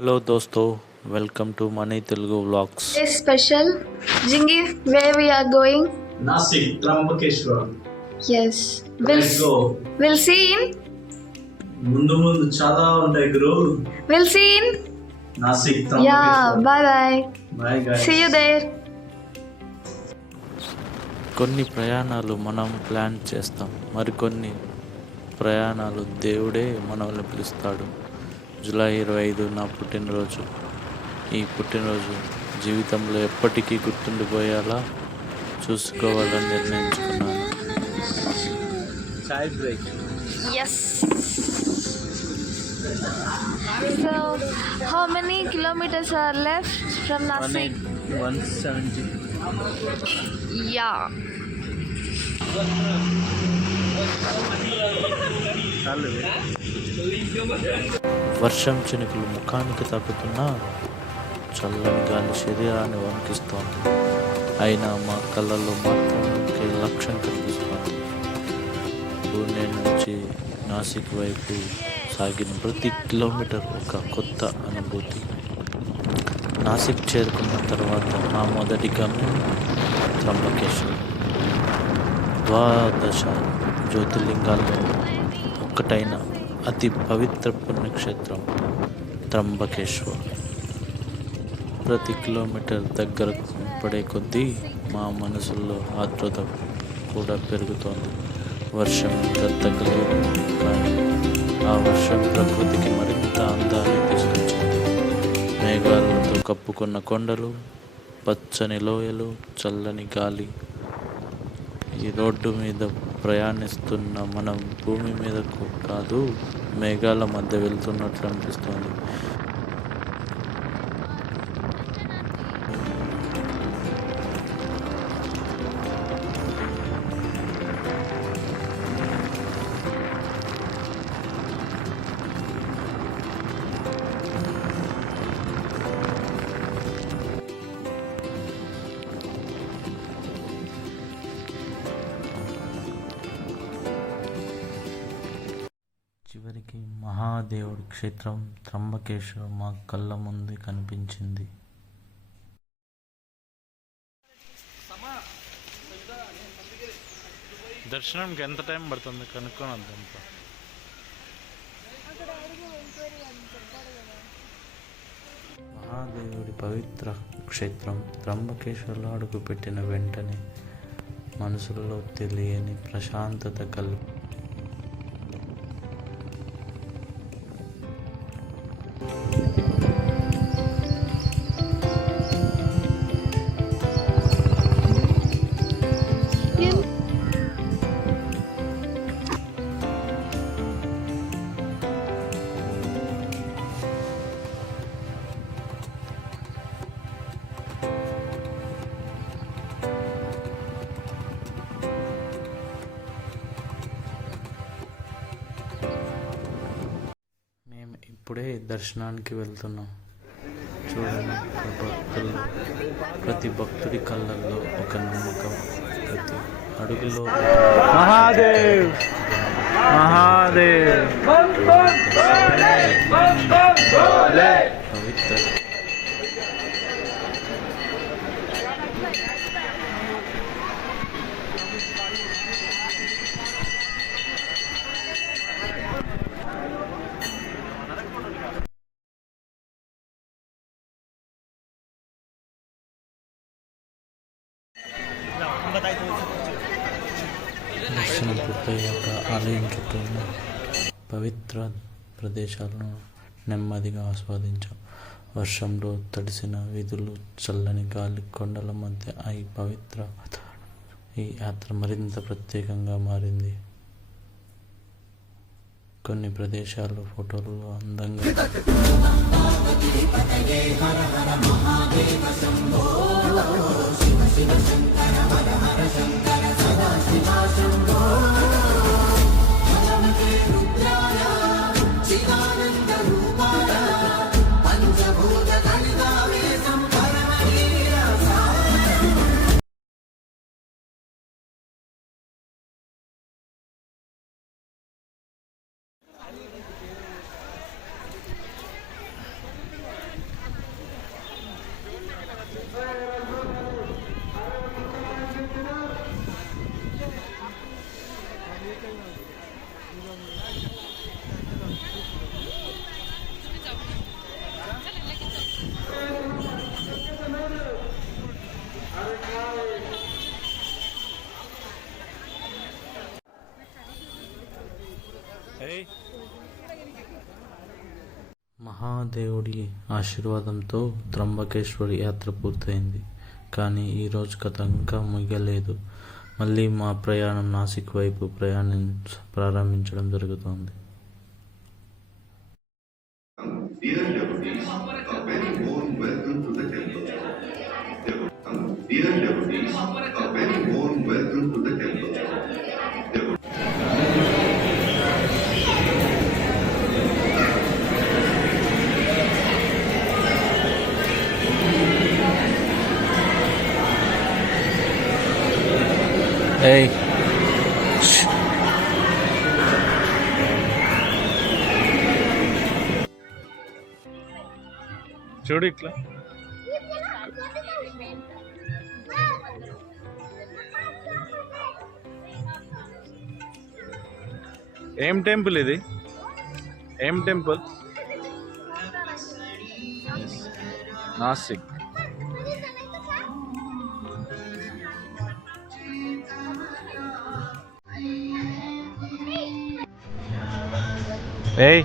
Hello దోస్తో, welcome to Mani Telugu vlogs. Today's special, Jingi, where we are going? Nasik, Trambakeshwar. Yes, Let's go. we'll see in ముందు చాలా ఉంటాయి గురు. we'll see in Nashik yeah. త్రంబకేశ్వర్. Bye bye. Bye guys. See you there. కొన్ని ప్రయాణాలు మనం plan చేస్తాం, మరికొన్ని ప్రయాణాలు దేవుడే మనల్ని పిలుస్తాడు. జూలై 25 నా పుట్టినరోజు. ఈ పుట్టినరోజు జీవితంలో ఎప్పటికీ గుర్తుండిపోయేలా చూసుకోవాలని నిర్ణయించుకున్నాను. చాయ్ break. Yes. So, how many kilometers are left from Nasik? 170. Yeah. వర్షం చినుకులు ముఖానికి తాకుతున్నా చల్లని గాలి శరీరాన్ని వణికిస్తోంది. అయినా మా కళ్ళల్లో మాత్రం ఒకే లక్ష్యం కనిపిస్తోంది. పూణే నుంచి నాసిక్ వైపు సాగిన ప్రతి కిలోమీటర్ ఒక కొత్త అనుభూతి. నాసిక్ చేరుకున్న తర్వాత నా మొదటి గమ్యం త్రంబకేశ్వర్. ద్వాదశ జ్యోతిర్లింగాల్లో ఒక్కటైన అతి పవిత్ర పుణ్యక్షేత్రం త్రంబకేశ్వర్. ప్రతి కిలోమీటర్ దగ్గరకు పడే కొద్దీ మా మనసుల్లో ఆర్ద్రత కూడా పెరుగుతోంది. వర్షం ఇంకా తగ్గలేదు, కానీ ఆ వర్షం ప్రకృతికి మరింత అందాన్ని తీసుకొచ్చింది. మేఘాలతో కప్పుకున్న కొండలు, పచ్చని లోయలు, చల్లని గాలి. ఈ రోడ్డు మీద ప్రయాణిస్తున్న మనం భూమి మీదకు కాదు, మేఘాల మధ్య వెళ్తున్నట్లు అనిపిస్తోంది. చివరికి మహాదేవుడి క్షేత్రం త్రంబకేశ్వర్ మా కళ్ళ ముందు కనిపించింది. దర్శనంకి ఎంత టైం పడుతుంది కనుక్కొని వద్దాం. మహాదేవుడి పవిత్ర క్షేత్రం త్రంబకేశ్వర్లో అడుగుపెట్టిన వెంటనే మనసులో తెలియని ప్రశాంతత ఇప్పుడే దర్శనానికి వెళ్తున్నాం. చూడండి, ప్రతి భక్తుడి కళ్ళల్లో ఒక నమ్మకం, ప్రతి అడుగులో మహాదేవ్ మహాదేవ్ పవిత్ర. దర్శనం పూర్తయ్యాక ఆలయం చుట్టూ ఉన్న పవిత్ర ప్రదేశాలను నెమ్మదిగా ఆస్వాదించాం. వర్షంలో తడిసిన వీధులు, చల్లని గాలి, కొండల మధ్య ఈ పవిత్ర ఈ యాత్ర మరింత ప్రత్యేకంగా మారింది. కొన్ని ప్రదేశాలు ఫోటోలు అందంగా మహాదేవుడి ఆశీర్వాదంతో త్రంబకేశ్వరి యాత్ర పూర్తయింది. కానీ ఈరోజు కథ ఇంకా ముగియలేదు. మళ్ళీ మా ప్రయాణం నాసిక్ వైపు ప్రారంభించడం జరుగుతోంది. Dear devotees, a very warm welcome to the temple. Dear devotees, a very warm welcome to the temple. ఏయ్ చూడు ఇట్లా ఏం టెంపుల్ ఇది? ఏం టెంపుల్? నాసిక్. ఏయ్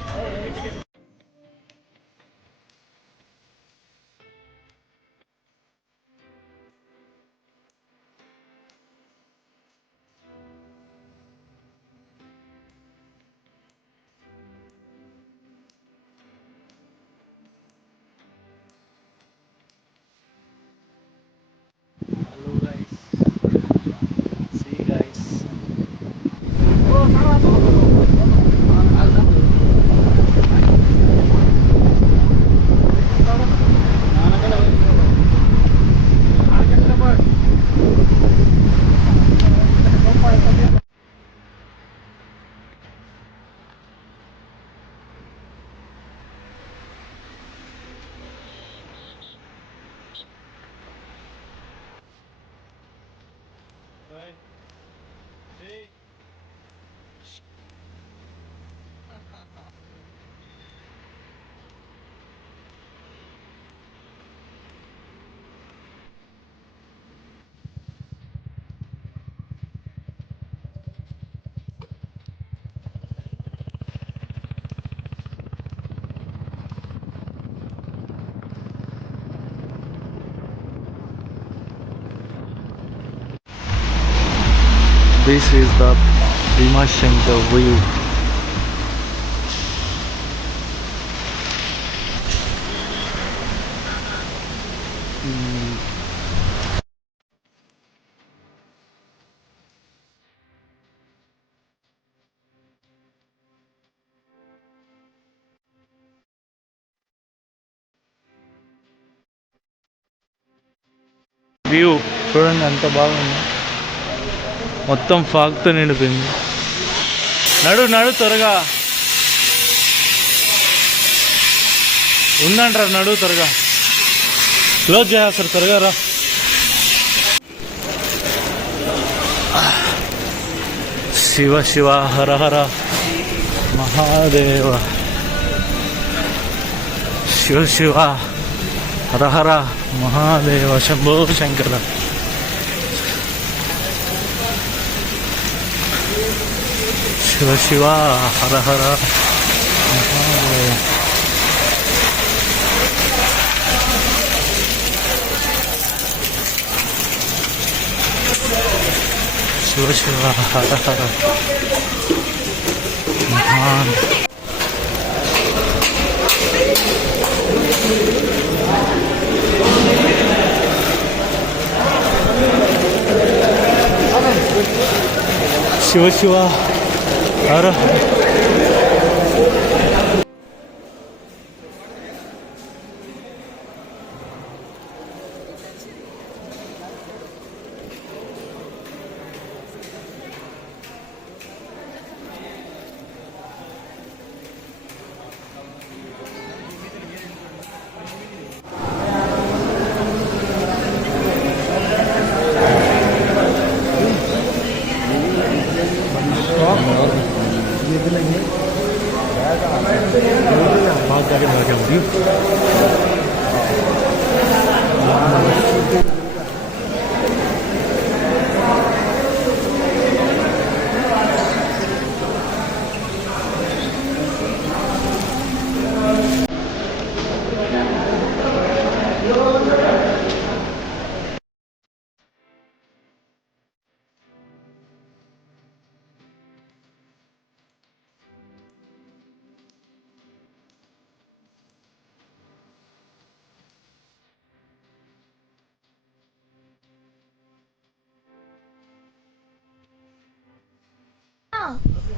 This is the Bhimashankar view. View చూడండి ఎంత బాగుంది. మొత్తం ఫాగ్తో నిండిపోయింది. నడు త్వరగా ఉందంటారు. నడు త్వరగా క్లోజ్ చేస్తారు. త్వరగా రా. శివ శివ హర హర మహాదేవ. శివ శివ హర హర మహాదేవ. శంభో శంకర. శివ శివ హర హర మహాదేవ. శివ శివ హర హర మహాదేవ. శివ శివ హర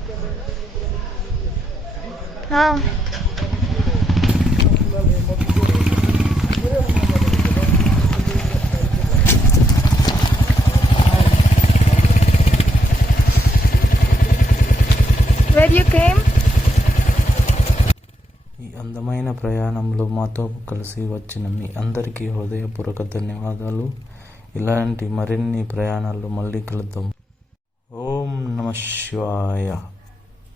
Where you came? ఈ అందమైన ప్రయాణంలో మాతో కలిసి వచ్చిన మీ అందరికీ హృదయపూర్వక ధన్యవాదాలు. ఇలాంటి మరిన్ని ప్రయాణాలు మళ్ళీ కలుద్దాం. ఓం నమః శివాయ.